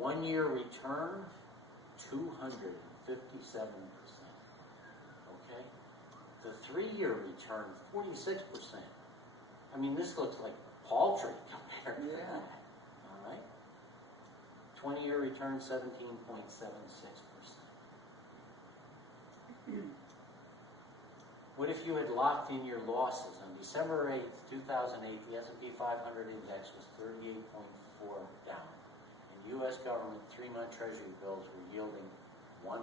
1-year return, 257%. Okay? The 3-year return, 46%. I mean, this looks like paltry compared to that. All right? 20-year return, 17.76%. What if you had locked in your losses? On December 8th, 2008, the S&P 500 index was 38.4 down. And U.S. government 3-month Treasury bills were yielding 0.5%.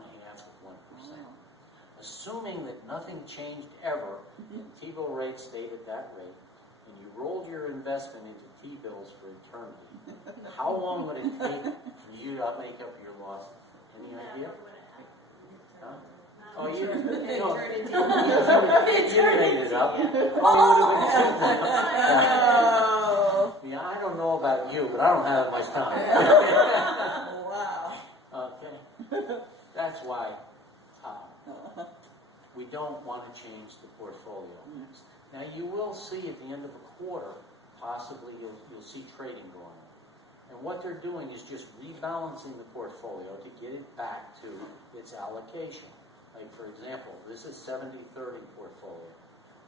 Assuming that nothing changed ever, and T-bill rates stayed at that rate, and you rolled your investment into T-bills for eternity, how long would it take for you to make up your losses? Any idea? Huh? Oh, you made it up. Yeah, I don't know about you, but I don't have much time. Wow. Okay. That's why we don't want to change the portfolio mix. Now, you will see at the end of a quarter, possibly you'll see trading going on. And what they're doing is just rebalancing the portfolio to get it back to its allocation. Like, for example, this is 70-30 portfolio.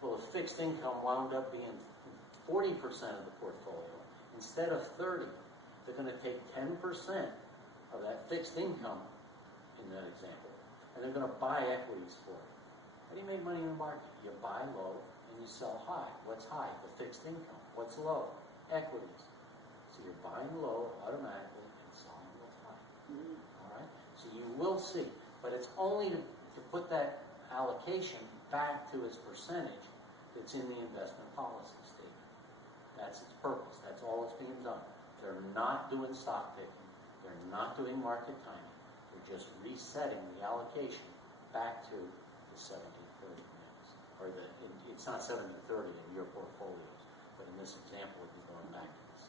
Well, if fixed income wound up being 40% of the portfolio, instead of 30, they're going to take 10% of that fixed income in that example, and they're going to buy equities for it. How do you make money in the market? You buy low and you sell high. What's high? The fixed income. What's low? Equities. So you're buying low automatically and selling what's high. All right? So you will see, but it's only to put that allocation back to its percentage that's in the investment policy statement. That's its purpose. That's all that's being done. They're not doing stock picking. They're not doing market timing. They're just resetting the allocation back to the 70-30 mix. Or it's not 70-30 in your portfolios, but in this example, it'd be going back to the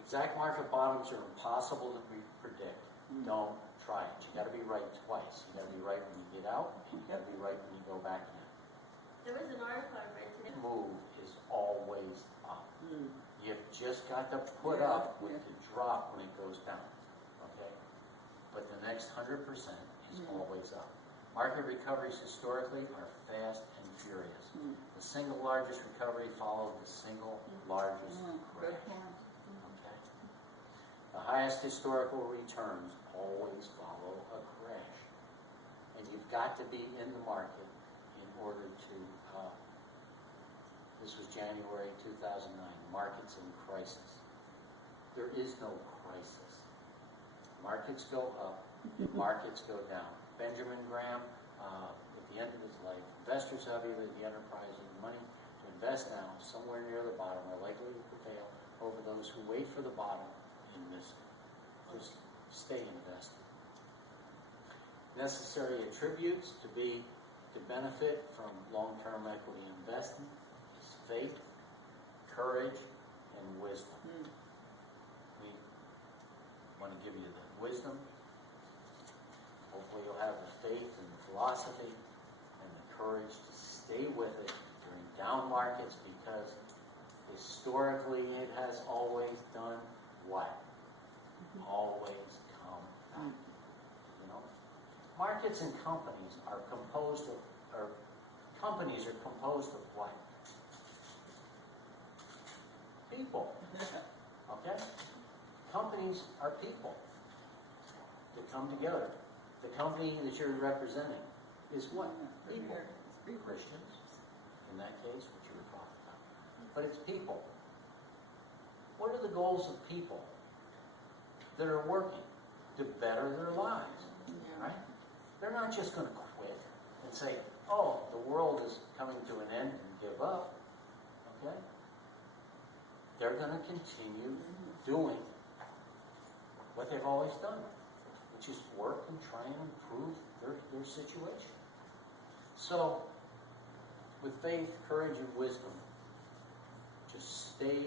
70-30. Exact market bottoms are impossible to predict. Don't try it. You got to be right twice. You got to be right when you get out, and you got to be right when you go back in. There was an article I read today. Move is always up. You've just got to put up with the drop when it goes down. Okay? But the next 100% is always up. Market recoveries historically are fast and furious. The single largest recovery followed the single largest crash. Okay? The highest historical returns always follow a crash. And you've got to be in the market in order to, this was January 2009, markets in crisis. There is no crisis. Markets go up, markets go down. Benjamin Graham, at the end of his life, investors have either the enterprise or the money to invest now somewhere near the bottom are likely to prevail over those who wait for the bottom and miss it. Just stay invested. Necessary attributes to benefit from long-term equity investing is faith, courage, and wisdom. We want to give you the wisdom. Hopefully you'll have the faith and the philosophy and the courage to stay with it during down markets, because historically it has always done what? Always come back. You know? Markets and companies are composed of what? People. Okay? Companies are people that come together. The company that you're representing is what? People. Christians, in that case, what you were talking about. But it's people. What are the goals of people that are working to better their lives? Right? They're not just going to quit and say, oh, the world is coming to an end and give up. Okay? They're going to continue doing what they've always done, which is work and try and improve their situation. So, with faith, courage, and wisdom, just stay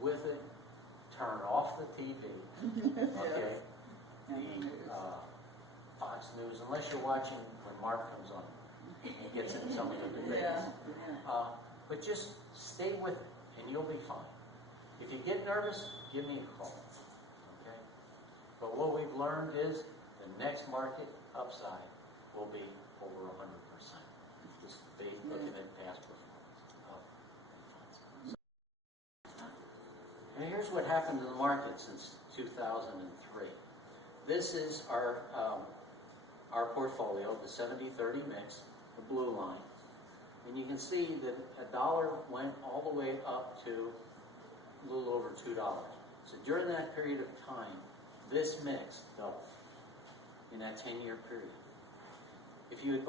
with it. Turn off the TV. Okay? The Fox News, unless you're watching when Mark comes on and gets into some of the debates. But just stay with it, and you'll be fine. If you get nervous, give me a call. Okay? But what we've learned is the next market upside will be over 100%. Just looking at past performance of funds. And here's what happened to the market since 2003. This is our portfolio, the 70-30 mix, the blue line. And you can see that a dollar went all the way up to a little over $2. So during that period of time, this mix doubled in that 10-year period. If you had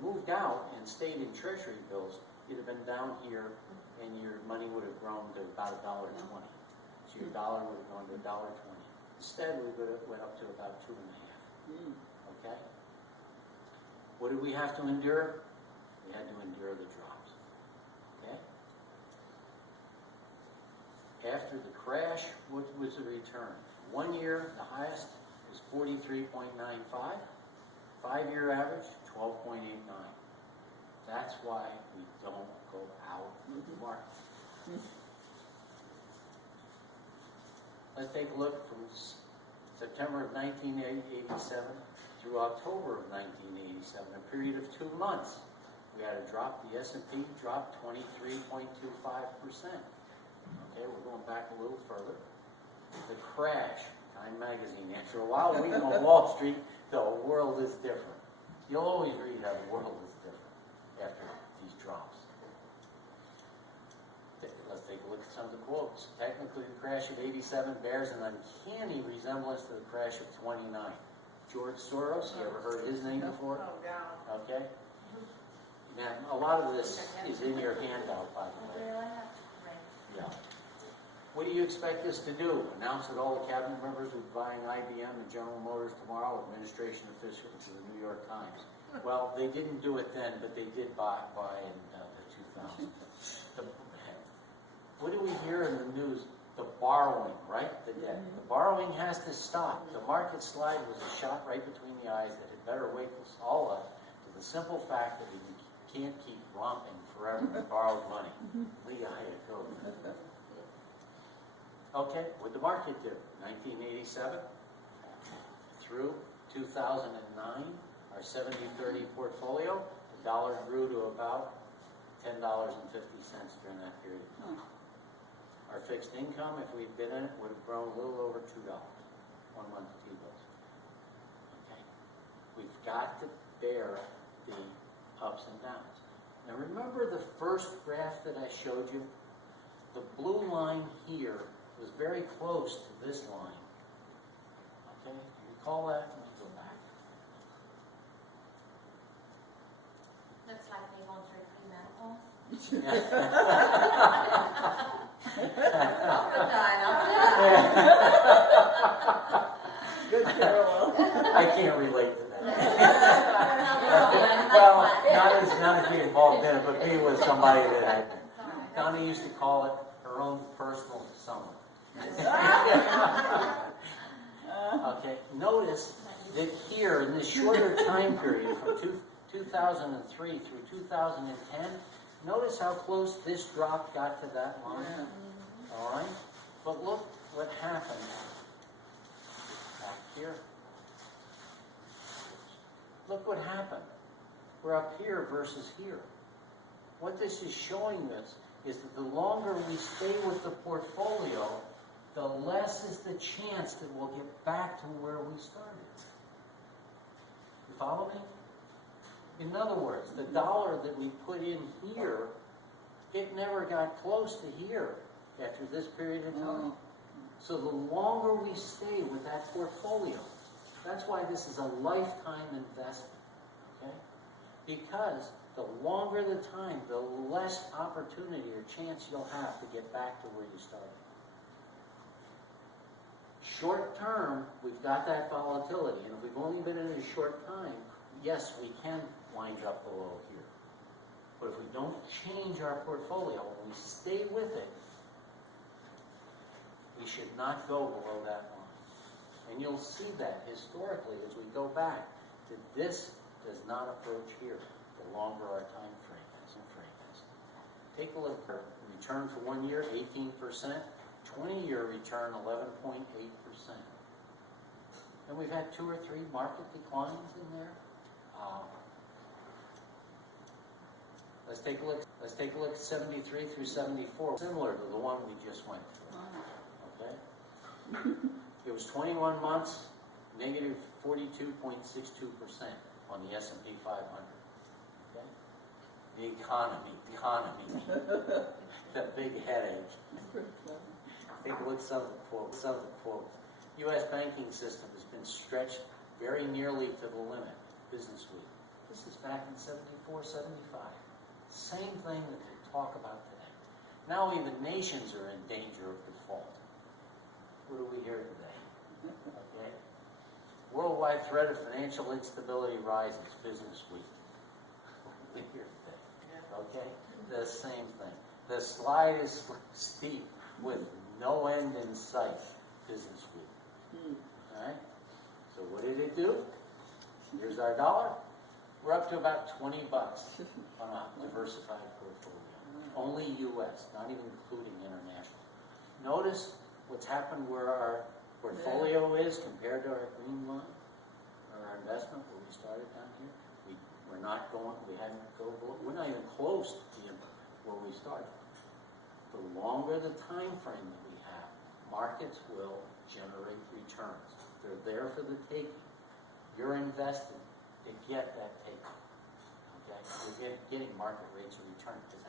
moved out and stayed in treasury bills, you'd have been down here and your money would have grown to about $1.20. So your dollar would have gone to $1.20. Instead, we would have went up to about 2.5. Okay? What did we have to endure? We had to endure the drops. Okay? After the crash, what was the return? 1 year, the highest was 43.95. 5-year average, 12.89. That's why we don't go out with the market. Let's take a look from September of 1987 through October of 1987, a period of 2 months. We had a drop, the S&P dropped 23.25%. Okay, we're going back a little further. The crash, Time Magazine. After a while reading on Wall Street, the world is different. You'll always read how the world is different after these drops. Let's take a look at some of the quotes. Technically, the crash of 87 bears an uncanny resemblance to the crash of 29. George Soros, you ever heard his name before? Oh, yeah. Okay. Now, a lot of this is in your handout, by the way. Yeah. What do you expect us to do? Announce that all the cabinet members will be buying IBM and General Motors tomorrow, administration officials to the New York Times. Well, they didn't do it then, but they did buy in the 2000s. What do we hear in the news? The borrowing, right? The debt. The borrowing has to stop. The market slide was a shot right between the eyes that had better wake us all up to the simple fact that we can't keep romping forever with borrowed money. Lee Iacocca. Okay, what did the market do? 1987 through 2009, our 70-30 portfolio, the dollar grew to about $10.50 during that period of time. Our fixed income, if we'd been in it, would have grown a little over $2, 1 month T-bills. Okay, we've got to bear the ups and downs. Now remember the first graph that I showed you? The blue line here was very close to this line. Okay, recall that? Let me go back. Looks like they going through premenopause. Good parallel. I can't relate to that. Well, not as being involved in it, but being with somebody that had. Donna used to call it her own personal summer. Okay, notice that here in this shorter time period from 2003 through 2010, notice how close this drop got to that line. All right, but look what happened back here. Look what happened. We're up here versus here. What this is showing us is that the longer we stay with the portfolio, the less is the chance that we'll get back to where we started. You follow me? In other words, the dollar that we put in here, it never got close to here after this period of time. So the longer we stay with that portfolio, that's why this is a lifetime investment, okay? Because the longer the time, the less opportunity or chance you'll have to get back to where you started. Short term, we've got that volatility, and if we've only been in it a short time, yes, we can wind up below here. But if we don't change our portfolio, and we stay with it, we should not go below that line. And you'll see that historically as we go back, that this does not approach here the longer our time frame is. Take a look at return for 1 year, 18%, 20-year return 11.8%. And we've had 2 or 3 market declines in there. Let's take a look. Let's take a look at 73 through 74, similar to the one we just went through. Okay. It was 21 months, negative 42.62% on the S&P 500. Okay. The economy, the big headache. Take a look at some of the quotes. U.S. banking system has been stretched very nearly to the limit. Business Week. This is back in 74, 75. Same thing that they talk about today. Now even nations are in danger of default. What do we hear today? Okay. Worldwide threat of financial instability rises. Business Week. We hear today. Okay. The same thing. The slide is steep with no end in sight. Business Week. All right. So what did it do? Here's our dollar. We're up to about $20 on a diversified portfolio. Only U.S., not even including international. Notice what's happened where our portfolio is compared to our green line, or our investment where we started down here. We're not going. We're not even close to where we started. The longer the time frame that we have, markets will generate returns. They're there for the taking. You're invested to get that taken. Okay? You're getting market rates of return because